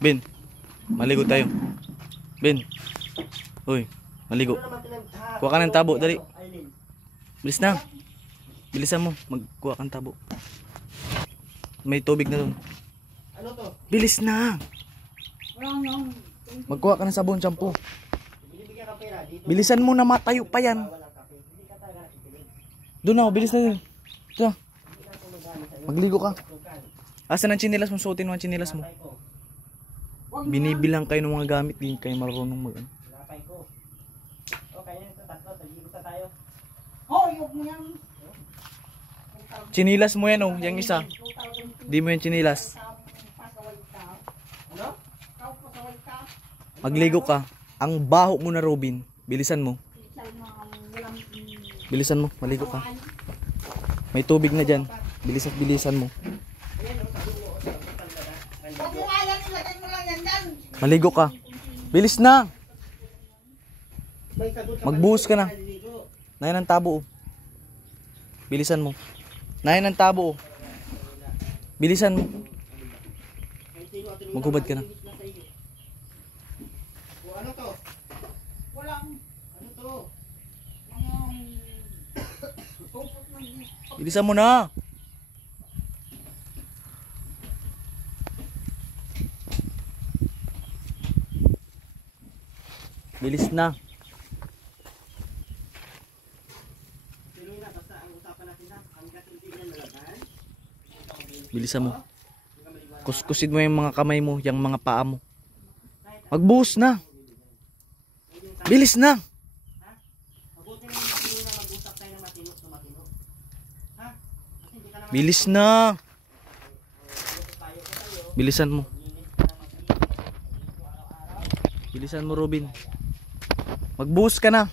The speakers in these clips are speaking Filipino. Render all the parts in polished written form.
Ben, maligo tayo. Ben. Uy, maligo. Kuha ka ng tabo, dali. Bilis na. Bilisan mo, magkuha ka ng tabo. May tubig na doon. Bilis na. Magkuha ka ng sabon, shampoo. Bilisan mo na, matayo pa yan. Doon na, bilis na yun. Ito. Magligo ka. Asan ang chinilas mo? Suotin mo ang chinilas mo. Binibilang kayo ng mga gamit, hindi kayo marunong mag ano. Chinilas mo yan, oh, yung isa. Di mo yung chinilas. Magligo ka. Ang baho mo na, Robin. Bilisan mo. Bilisan mo, maligo ka. May tubig na dyan. Bilisan mo. Maligo ka. Bilis na. Magbuhos ka na. Nayan ang tabo. Bilisan mo. Nayan ang tabo. Bilisan mo. Maghubad ka na. Ano to? Walang. Ano to? Bilisan mo na. Bilis na. Bilisan mo. Kuskusin mo yung mga kamay mo, yung mga paa mo. Magbuhos na. Bilis na. Bilis na. Bilisan mo. Bilisan mo, Robin. Magbuhos ka na.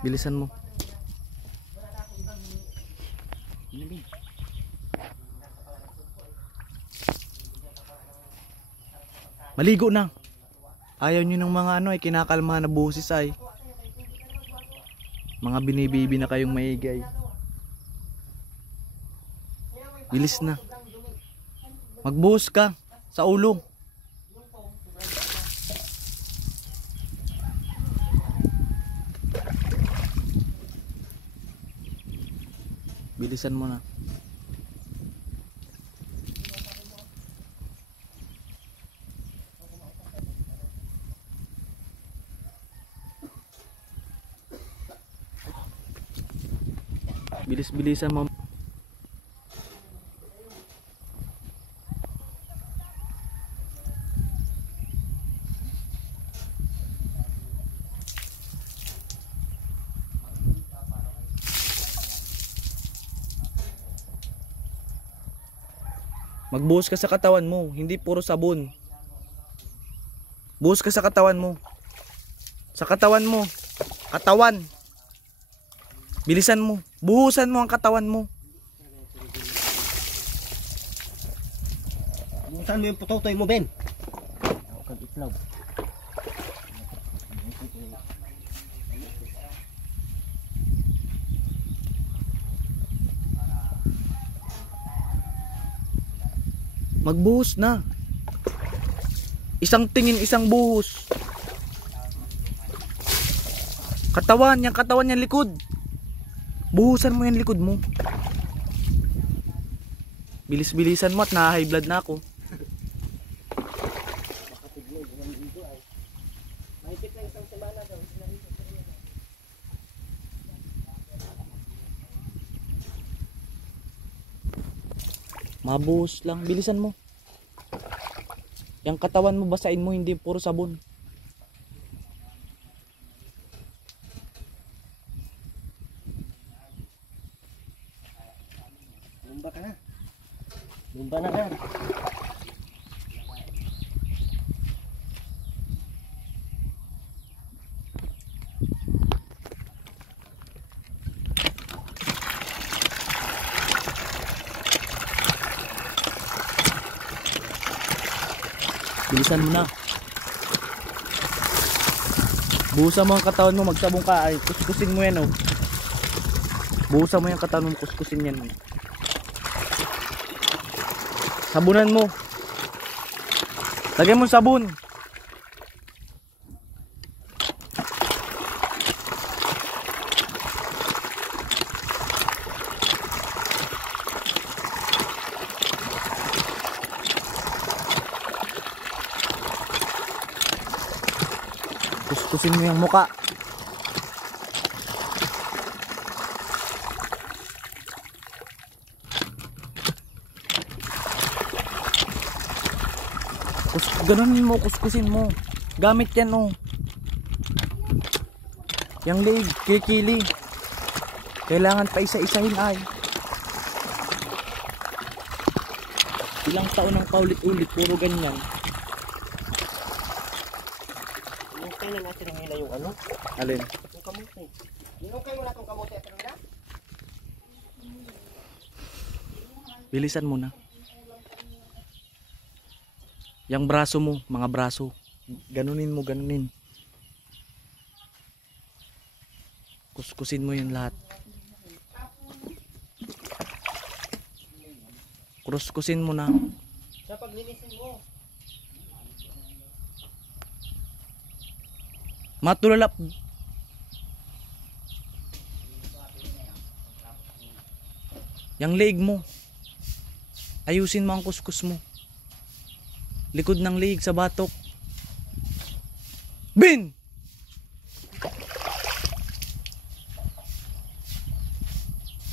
Bilisan mo. Maligo na. Ayaw nyo ng mga ano ay kinakalma na busis ay. Mga binibibi na kayong maigay. Bilis na. Magbuhos ka sa ulo. Bilisan mo na. Bilis-bilisan mo. Magbuhos ka sa katawan mo, hindi puro sabon. Buhos ka sa katawan mo. Sa katawan mo. Katawan. Bilisan mo. Buhusan mo ang katawan mo. Buhusan mo yung putotoy mo, Ben. Ako kag-iplaw. Magbuhos na. Isang tingin, isang buhos. Katawan, yung katawan yung likod. Buhusan mo yung likod mo. Bilis-bilisan mo at na-high blood na ako. Mabuhos lang, bilisan mo. Yung katawan mo basain mo, hindi puro sabon. Lumba ka na. Lumba na ka. Bilisan mo na. Buhusan mo ang katawan mo, magsabong ka, ay kuskusin mo yan, oh. Buhusan mo yung katawan mo, kuskusin yan. Sabunan mo. Lagyan mo sabon. Kuskusin mo yung muka. Ganunin mo, kuskusin mo. Gamit yan oh. Yang leeg, kikili. Kailangan pa isa-isahin ay. Ilang taon ang paulit-ulit, puro ganyan. Hinukay na natin ang hila yung ano? Alin? Yung kamote. Hinukay mo na itong kamote at nila? Bilisan mo na. Yang braso mo, mga braso. Ganunin mo, ganunin. Kuskusin mo yung lahat. Kuskusin mo na. Sa paglinisin mo. Matulalap. Yang leg mo. Ayusin mo ang kuskus mo. Likod ng leg sa batok. Bin!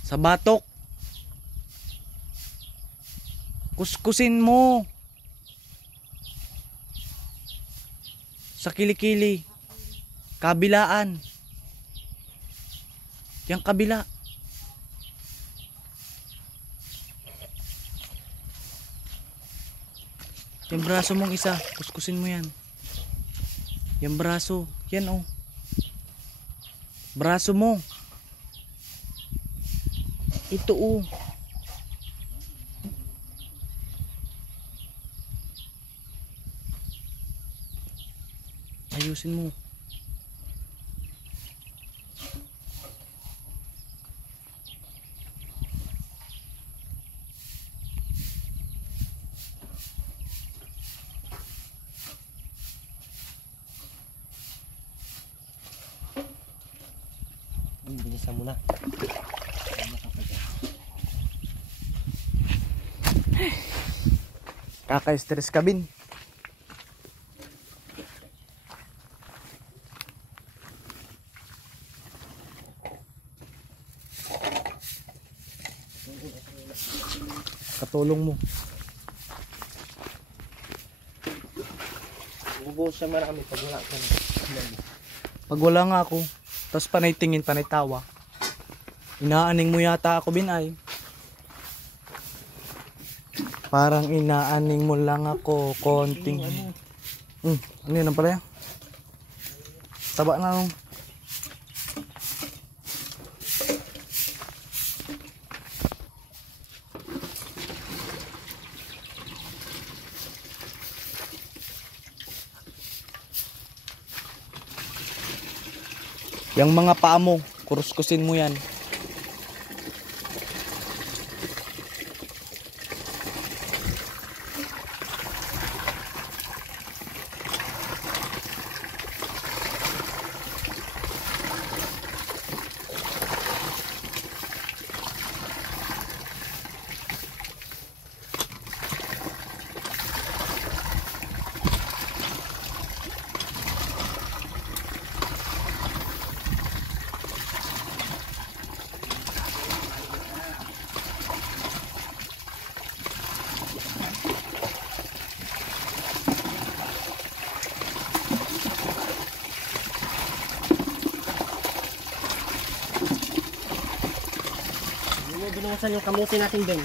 Sa batok. Kuskusin mo. Sa kilikili. Kabilaan. Yang kabila. Yung braso mong isa, kuskusin mo yan. Yung braso, yan oh. Braso mo. Ito oh. Ayusin mo. Bilisan mo na. Kaka-stress ka, Bin. Katulong mo. Bubuhos siya marami pag wala ka na. Pag wala nga ako, tapos panay tingin, panay tawa. Inaaning mo yata ako, Bin, ay. Parang inaaning mo lang ako, konting. Ano yun ang pala yan? Taba na nung. Yang mga paa mo, kuruskusin mo yan. Binuhusan yung kamote natin, Ben.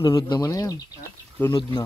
Lunod naman na yan. Lunod na.